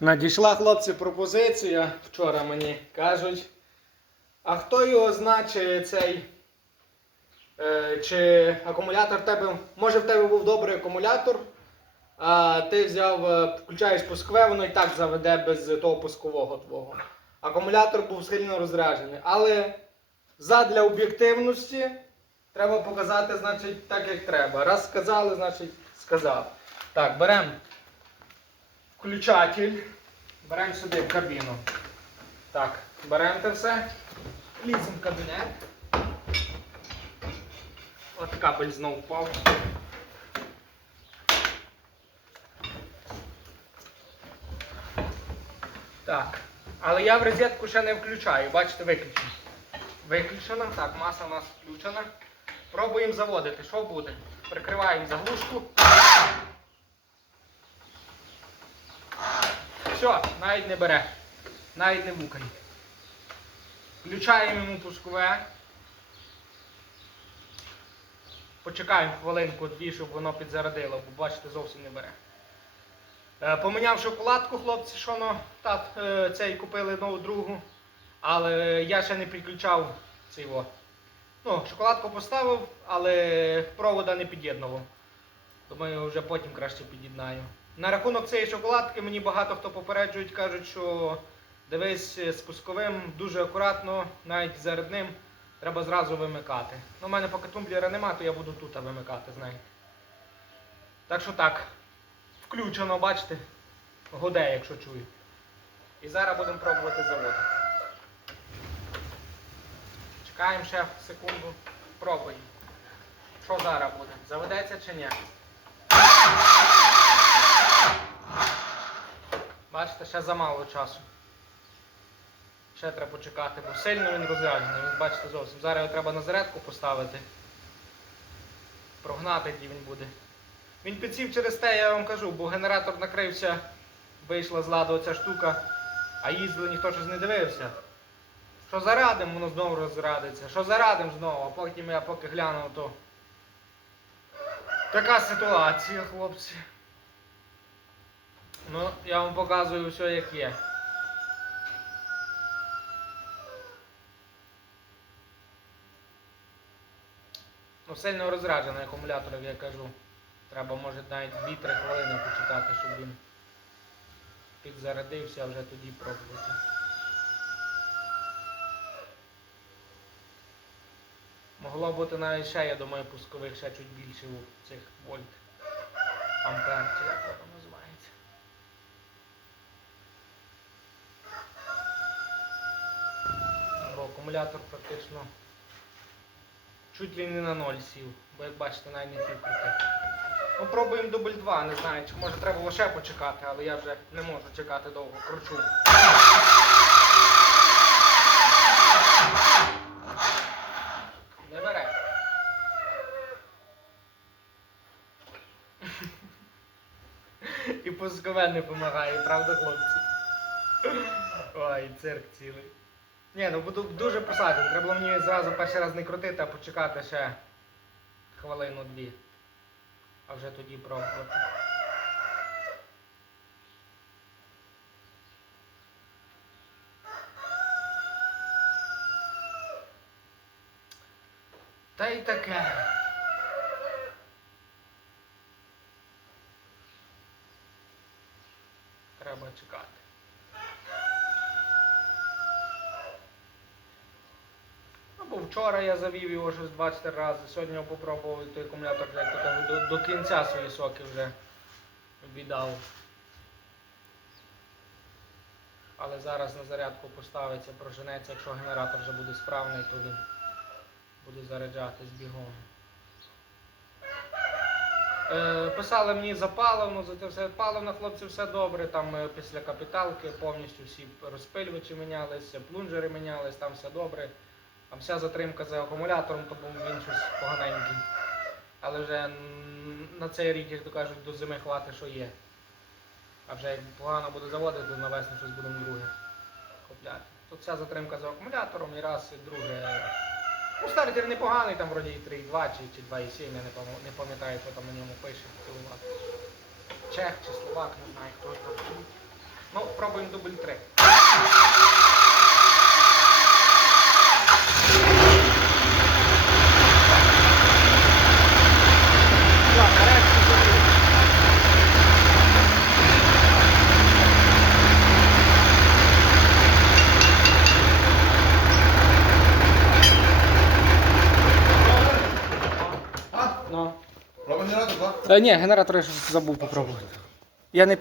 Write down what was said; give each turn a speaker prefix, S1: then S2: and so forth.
S1: Надійшла хлопці пропозиція. Вчора мені кажуть. А хто його значить цей? Е, чи акумулятор в тебе. Може в тебе був добрий акумулятор, а ти взяв, е, включаєш пускове, воно і так заведе без того пускового твого. Акумулятор був сильно розряджений. Але задля об'єктивності треба показати, значить, так як треба. Раз сказали, значить сказав. Так, беремо включатель. Беремо сюди в кабіну. Так, беремо це все. Ліземо в кабінет. От кабель знову впав. Так. Але я в розетку ще не включаю. Бачите, виключено. Виключено. Так, маса у нас включена. Пробуємо заводити. Що буде? Прикриваємо заглушку. Все, навіть не бере. Навіть не мукає. Включаємо йому пускове. Почекаємо хвилинку-дві, щоб воно підзарядило, бо бачите, зовсім не бере. Е, Поміняв шоколадку, хлопці, що ну, тат, е, цей купили нову другу. Але я ще не підключав цей во. Ну, шоколадку поставив, але провода не під'єднував. Думаю, вже потім краще під'єднаю. На рахунок цієї шоколадки мені багато хто попереджують, кажуть, що дивись з пусковим дуже акуратно, навіть заряд ним, треба зразу вимикати. Ну, у мене поки тумблера нема, то я буду тут вимикати, знаєте. Так що так, включено, бачите, гуде, якщо чую. І зараз будемо пробувати заводити. Чекаємо ще секунду, пробуємо. Що зараз буде? Заведеться чи ні? Бачите, ще замало часу. Ще треба почекати, бо сильно він розряджений. Він бачите зовсім. Зараз його треба на зарядку поставити. Прогнати, де він буде. Він підсів через те, я вам кажу, бо генератор накрився, вийшла з ладу оця штука, а їздили ніхто щось не дивився. Що зарадим, воно знову розрадиться. Що зарадим знову, а потім я поки глянув, то така ситуація, хлопці. Ну, я вам показую все як є. Ну, сильно розряджений акумулятор, як я кажу. Треба, може, навіть 2-3 хвилини почекати, щоб він підзарядився, вже тоді пробувати. Могло бути навіть ще, я думаю, пускових ще чуть більше у цих вольт. Ампер, чи як воно називається. Бо акумулятор практично чуть ли не на ноль сів, бо як бачите, навіть не тільки крутити. Ну, дубль 2, не знаю, чи може треба лише почекати, але я вже не можу чекати довго, кручу. Не бере. І пускове не допомагає, правда, хлопці? Ой, цирк цілий. Ні, ну буду дуже посаджений. Треба мені зразу перший раз не крутити, а почекати ще хвилину-дві. А вже тоді пробувати. Та й таке. Треба чекати. Ну, бо вчора я завів його щось 24 рази, сьогодні я попробував той акумулятор, до, до кінця свої соки вже віддав. Але зараз на зарядку поставиться, проженеться, якщо генератор вже буде справний, то він буде заряджатись бігом. Е, писали мені за паливну, за це все паливно, хлопці, все добре. Там е, після капіталки повністю всі розпилювачі мінялися, плунжери мінялись, там все добре. Там вся затримка за акумулятором, то був він щось поганенький. Але вже на цей рік, як то кажуть, до зими хватить, що є. А вже як погано буде заводити, то на весну щось будемо друге купляти. Тут вся затримка за акумулятором і раз, і друге. Ну, стартер непоганий, там вроді і 3,2 чи, чи 2,7, я не пам- не пам'ятаю, що там на ньому пише. Чех чи словак, не знаю, хто там. Ну, Попробуємо дубль 3.
S2: А?
S1: Ну.
S2: Робимо генератор, так?
S1: Е, ні, генератор я ж забув попробувати. Я не